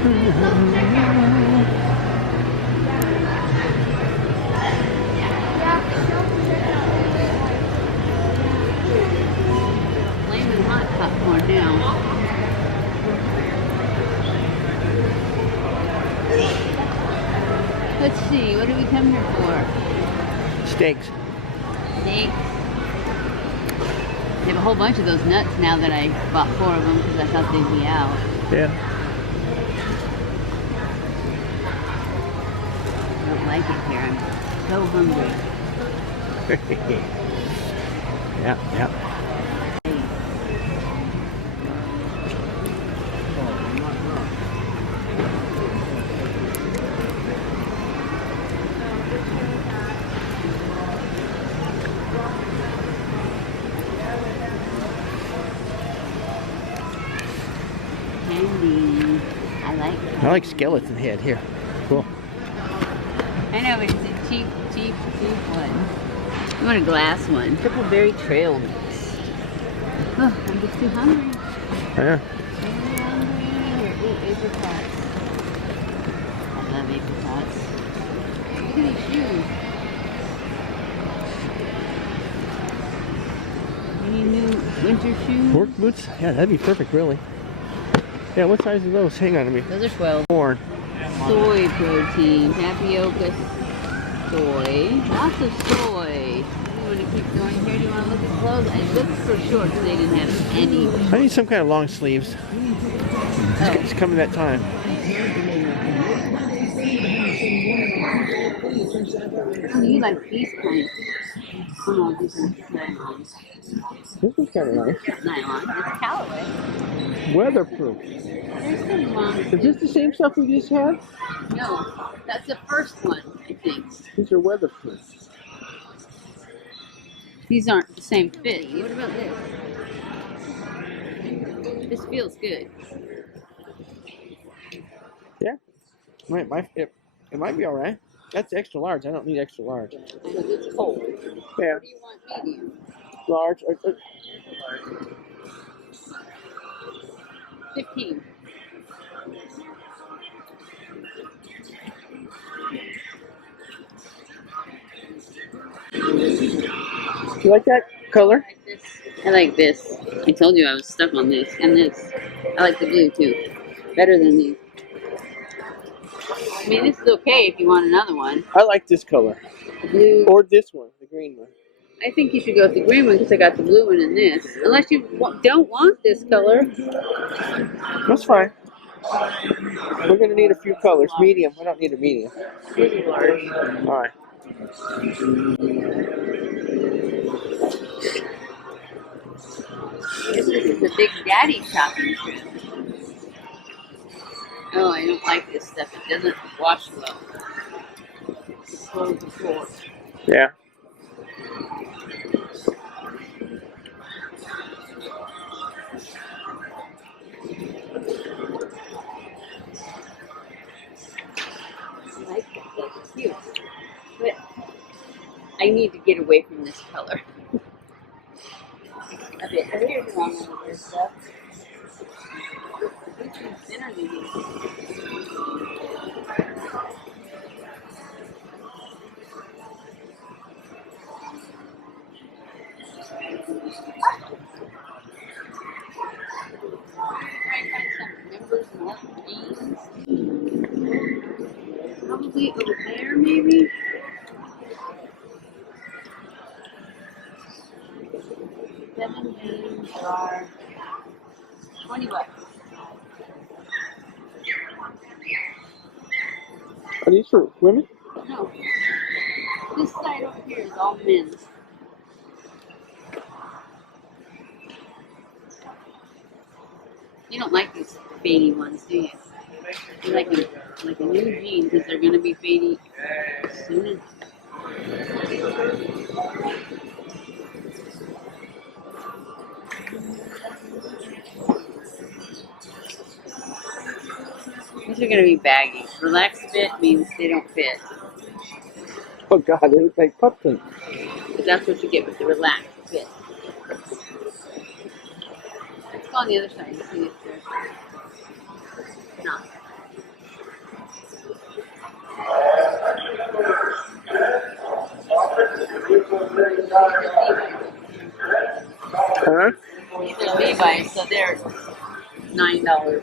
Flaming hot popcorn now. Let's see, what did we come here for? Steaks. Steaks. They have a whole bunch of those nuts now that I bought 4 of them because I thought they'd be out. Yeah. I don't like it here. I'm so hungry. Yeah, yeah. Candy. I like it. I like skeleton head here. Cool. I know, but it's a cheap one. You want a glass one. Triple berry trail mix. Oh, I'm just too hungry. Yeah. Really hungry. Ooh, apricots. I love apricots. Look at these shoes. Any new winter shoes? Work boots? Yeah, that'd be perfect, really. Yeah, what size are those? Hang on to me. Those are 12. Corn. Soy protein, tapioca, soy, lots of soy. You want to keep going here? Do you want to look at clothes? I looked for shorts. They didn't have any. I need some kind of long sleeves. It's coming that time. Oh, you like these kinds? Oh no, these are nylon. This is kind of nice. Nylon. It's Callaway. Weatherproof. There's some long. Is this the same stuff we just had? No, that's the first one, I think. These are weatherproof. These aren't the same fit. What about this? This feels good. Yeah. It might be all right. That's extra large. I don't need extra large. Because it's cold. Yeah. What do you want medium? Large. 15. You like that color? I like this. I told you I was stuck on this and this. I like the blue too. Better than these. I mean, this is okay if you want another one. I like this color. The blue. Or this one, the green one. I think you should go with the green one because I got the blue one in this. Unless you don't want this color. That's fine. We're going to need a few colors. Medium. I don't need a medium. Here's a large. All right. This is the Big Daddy shopping trip. Oh, I don't like this stuff. It doesn't wash well. It holds the floor. Yeah. I like that. That's cute. But I need to get away from this color. A bit. Here's wrong with this stuff. Which is thinner than these. Probably over there, maybe. 7 jeans are $20. Are these for women? No. This side over here is all men's. You don't like these fadey ones, do you? You like a new jean because they're going to be fadey soon. These are going to be baggy. Relaxed fit means they don't fit. Oh, God, they look like pumpkins. But that's what you get with the relaxed fit. Let's go on the other side and see if there's not. $10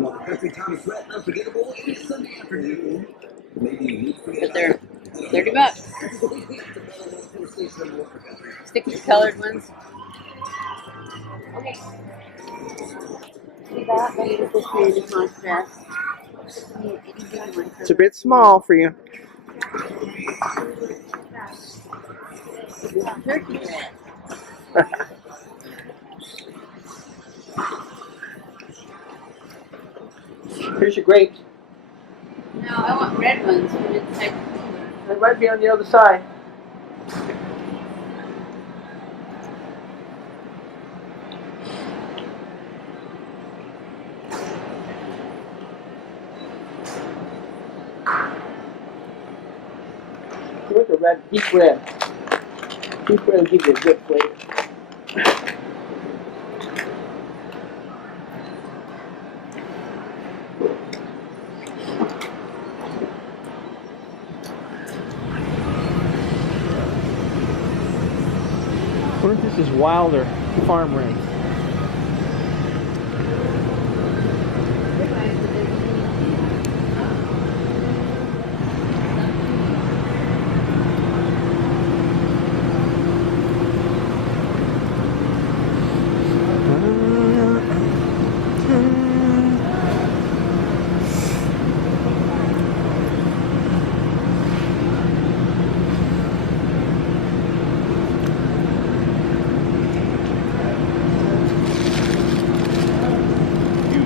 more. 33, 32. But they're $30. Sticky colored ones. Okay. See that beautiful shade of contrast. It's a bit small for you. Turkey red. Here's your grapes. No, I want red ones from inside the cooler. They might be on the other side. Look at red, deep red. Deep red will give you a good flavor. I wonder if this is wild or farm raised.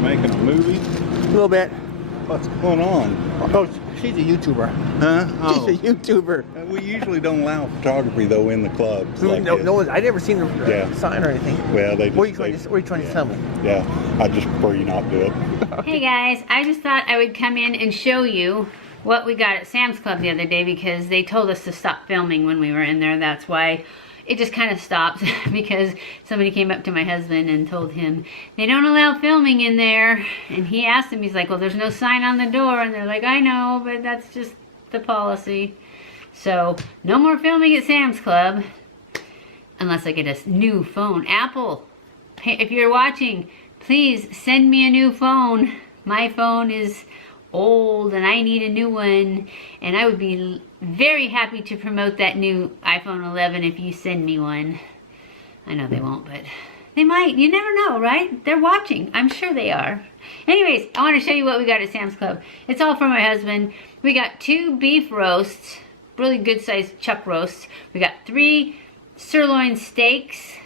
Making a movie? A little bit. What's going on? Oh, she's a YouTuber. Huh? Oh. She's a YouTuber. We usually don't allow photography though in the clubs. Like No, this. no, I never seen the sign or anything. Well, they just. What are you trying to tell me? Yeah, I just prefer you not do it. Hey guys, I just thought I would come in and show you what we got at Sam's Club the other day because they told us to stop filming when we were in there. That's why it just kind of stopped because somebody came up to my husband and told him they don't allow filming in there. And he asked him, he's like, well, there's no sign on the door. And they're like, I know, but that's just the policy. So no more filming at Sam's Club unless I get a new phone. Apple, if you're watching, please send me a new phone. My phone is old and I need a new one, and I would be very happy to promote that new iPhone 11 if you send me one. I know they won't, but they might. You never know, right? They're watching. I'm sure they are. Anyways, I want to show you what we got at Sam's Club. It's all for my husband. We got 2 beef roasts, really good sized chuck roasts. We got 3 sirloin steaks.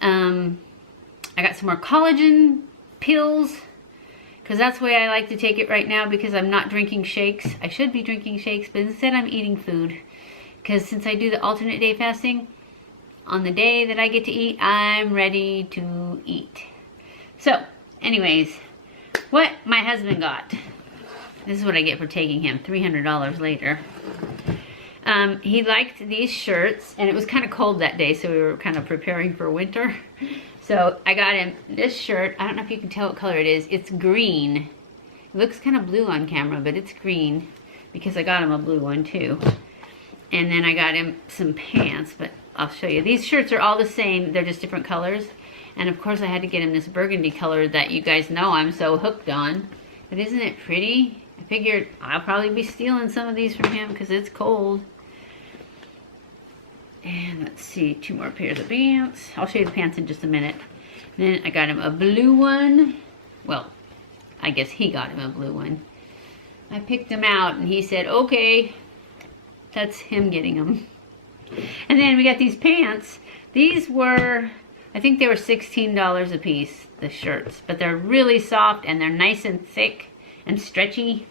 I got some more collagen pills, because that's the way I like to take it right now because I'm not drinking shakes. I should be drinking shakes, but instead I'm eating food. Because since I do the alternate day fasting, on the day that I get to eat, I'm ready to eat. So, anyways, what my husband got. This is what I get for taking him, $300 later. He liked these shirts, and it was kind of cold that day, so we were kind of preparing for winter. So I got him this shirt. I don't know if you can tell what color it is. It's green. It looks kind of blue on camera, but it's green because I got him a blue one too. And then I got him some pants, but I'll show you. These shirts are all the same. They're just different colors. And of course I had to get him this burgundy color that you guys know I'm so hooked on. But isn't it pretty? I figured I'll probably be stealing some of these from him because it's cold. And let's see, 2 more pairs of pants. I'll show you the pants in just a minute. Then I got him a blue one. Well, I guess he got him a blue one. I picked him out and he said, okay. That's him getting them. And then we got these pants. These were, I think they were $16 a piece, the shirts. But they're really soft and they're nice and thick and stretchy.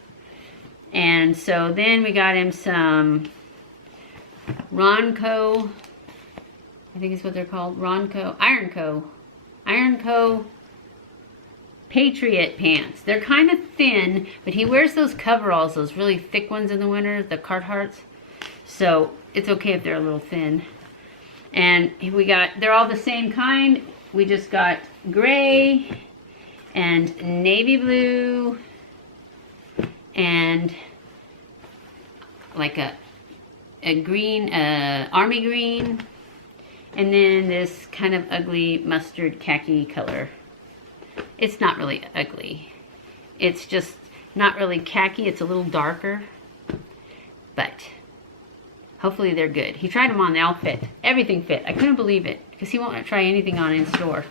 And so then we got him some Ronco, I think is what they're called, Ronco, Ironco Patriot pants. They're kind of thin, but he wears those coveralls, those really thick ones in the winter, the Carhartts. So it's okay if they're a little thin. And we got, they're all the same kind. We just got gray and navy blue and like a green, army green, And then this kind of ugly mustard khaki color. It's not really ugly. It's just not really khaki. It's a little darker. But hopefully they're good. He tried them on. They all fit. Everything fit. I couldn't believe it because he won't try anything on in store,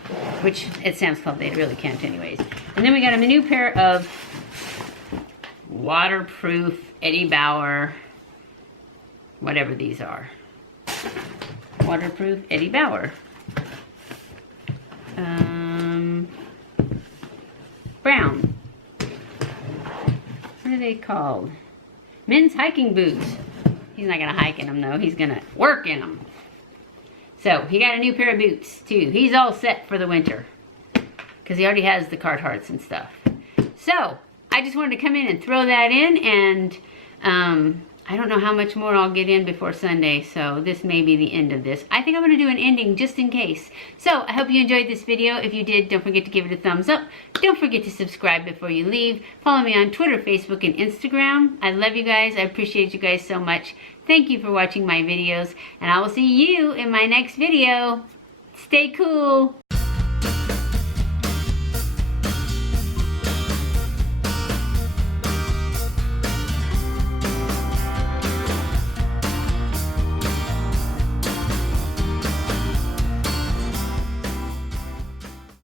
which at Sam's Club they really can't anyways. And then we got a new pair of waterproof Eddie Bauer, whatever these are. Waterproof Eddie Bauer. Brown. What are they called? Men's hiking boots. He's not gonna hike in them though. He's gonna work in them. So he got a new pair of boots too. He's all set for the winter because he already has the Carhartts and stuff. So I just wanted to come in and throw that in, and I don't know how much more I'll get in before Sunday, so this may be the end of this. I think I'm going to do an ending just in case. So I hope you enjoyed this video. If you did, don't forget to give it a thumbs up. Don't forget to subscribe before you leave. Follow me on Twitter, Facebook, and Instagram. I love you guys. I appreciate you guys so much. Thank you for watching my videos, and I will see you in my next video. Stay cool.